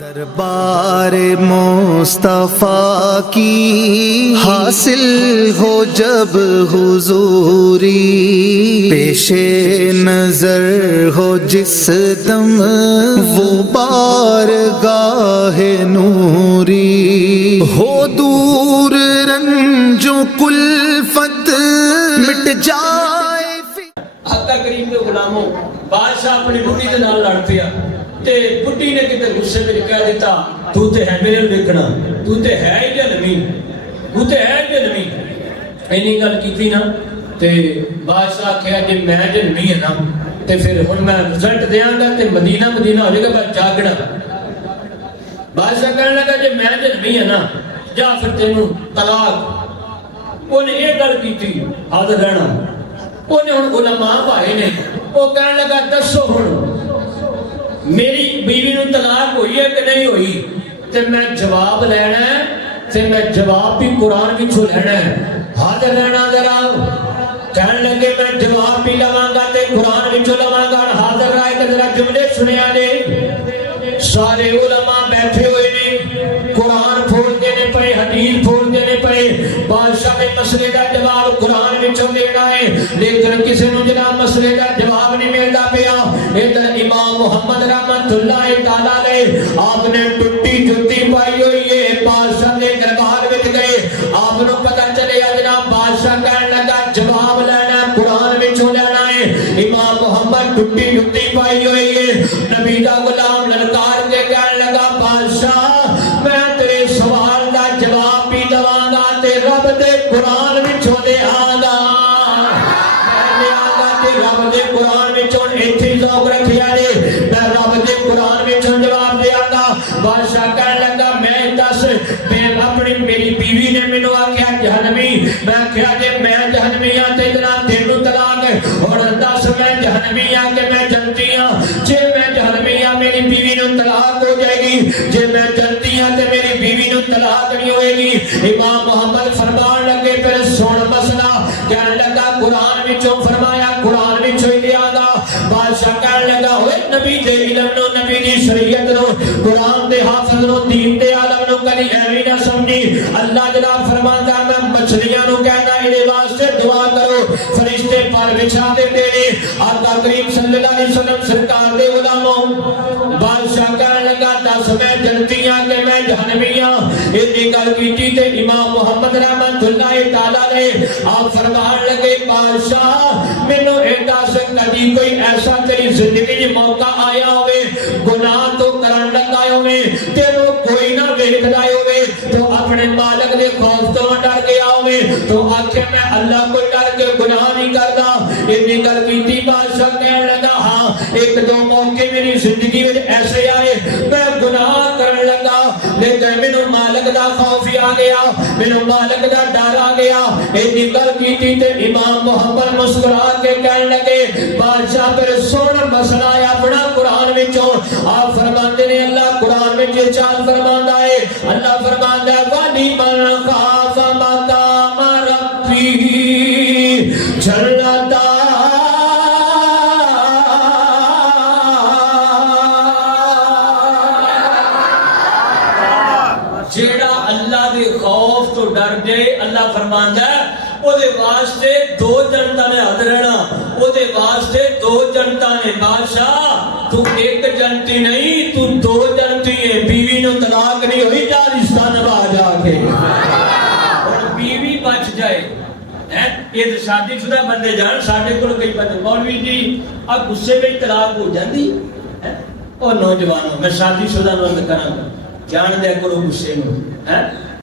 دربار مصطفیٰ کی حاصل ہو جب حضوری، پیش نظر ہو جس دم وہ بارگاہ نوری، ہو دور رنجو کلفت مٹ جائے۔ آقا کریم کے غلاموں، بادشاہ اپنی بڈھی دے نال لڑ پیا تے بڈھی نے کتے غصے وچ کہہ دیتا تو تے ہے میرے ویکھنا، تو تے ہے ہی جنمی، تو تے ہے ہی جنمی۔ اینی گل کیتی نا تے بادشاہ آکھیا جے میں جنمی ہے نا تے پھر ہن میں رزلٹ دیاں گا تے مدینہ مدینہ ہو جائے گا، بس جاگنا۔ بادشاہ کہنے لگا جے میں جنمی ہے نا جا پھر تینوں طلاق۔ انہیں یہ گل کیتی حاضر رہنا۔ انہیں ہن علماء بھائی نے وہ کہنے لگا دسو ہن میری بیوی نو طلاق ہوئی ہے کہ نہیں ہوئی؟ تے میں جواب لینا ہے تے میں جواب بھی قرآن وچوں لینا ہے۔ حاضر رہنا ذرا کہنے لگے میں جواب بھی لواں گا تے قرآن وچوں لواں گا۔ حاضر رائے تے ذرا جملے سنیا دے۔ سارے علماء بیٹھے ہوئے نے، قرآن پھول دینے پئے، حدیث پھول دینے پئے۔ بادشاہ نے مسئلے دا جواب قرآن وچوں دینا ہے، لیکن کسی نو جناب مسئلے دا جواب نہیں ملدا پیا۔ ادھر امام محمد رحمت اللہ تعالیٰ علیہ آپ نے ٹوٹی جوتی پائی ہوئی ہے، بادشاہ نے دربار وچ گئے۔ آپ نو پتہ چلے جناب بادشاہ کہنے لگا جواب لینا ہے قرآن وچوں لینا ہے۔ امام محمد ٹوٹی جوتی پائی ہوئی ہے، نبی دا غلام للکار کے کہنے لگا بادشاہ میں تیرے سوال دا جواب بھی دواں گا تے رب دے قرآن وچوں دے آگا۔ میں آگا تے رب دے قرآن وچوں ایتھے ذوق رکھیا دے، میں رب دے قرآن وچوں جواب دے آگا۔ بادشاہ کہنے لگا میں دس اپنی میری بیوی نے مینوں آکھیا جہنمی، میں آکھیا جے میں جہنمی ہاں تے جناب تینوں طلاق ہے، اور دس میں جہنمی ہاں کہ میں جنتی ہاں؟ جے میں جہنمی ہاں میری بیوی نوں طلاق ہو جائے گی، جے میں جنتی ہاں تے میری بیوی نوں طلاق نہیں ہوئے گی۔ امام محمد فرمان لگے پھر سن مسئلہ، کہنے لگا قرآن وچوں فرمایا قرآن وچوں ہی آگا۔ بادشاہ کہنے لگا ہوئے نبی دے علم نو، نبی دی شریعت نو، قرآن دے حافظ نو، دین دے عالم نو کلی ایویں نہ سمجھی۔ اللہ جناب فرماندا میں مچھلیاں نو کہنا اے واسطے دعا کرو فرشتے پر بچھا دیندے نے۔ آقا کریم صلی اللہ علیہ وسلم سرکار دے غلاموں، بادشاہ کہنے لگا دس میں جنتی ہاں کہ میں جہنمی ہاں؟ اتنی گل کیتی تے امام محمد رحمت اللہ تعالیٰ نے آپ فرمان لگے بادشاہ مینوں اے دس کبھی کوئی ایسا تیری زندگی میں موقع آیا ہوئے گناہ تو کرن لگا ہوئے تینوں کوئی نہ ویکھدا ہوئے تو اپنے مالک دے خوف تو ڈر گیا ہوئے تو آکھے میں اللہ کو ڈر کے گناہ نہیں کردا؟ اتنی گل کیتی بادشاہ کہنے لگا ہاں ایک دو موقع میری زندگی میں ایسے آئے میں گناہ کرن لگا لیکن مینوں مالک دا خوف آ گیا، مینوں مالک دا ڈر آ گیا۔ اتنی گل کیتی تے امام محمد مسکرا کے کہنے لگے بادشاہ پھر سن مسئلہ ہے اپنا قرآن وچوں۔ آپ فرماندے نے اللہ قرآن وچ چال فرماندا ہے، اللہ فرماندا ہے وَلِمَنْ خَافَ مَقَامَ رَبِّهِ جَنَّتَانِ۔ جیڑا اللہ دے خوف تو ڈر جائے اللہ فرماندا ہے او دے واسطے دو جنتا نے حاضر رہنا، او دے واسطے دو جنتا نے۔ بادشاہ تو ایک جنتی نہیں تو دو جنتی ہے، بیوی نو طلاق نہیں ہوئی جا رشتہ نبھا جا کے اور بیوی بچ جائے۔ یہ شادی شدہ بندے جان ساڈے کول کئی بندے مولوی جی اب غصے میں طلاق ہو جاندی اور نوجوانوں میں شادی شدہ نو کراں جان دیا کرو غصے نو۔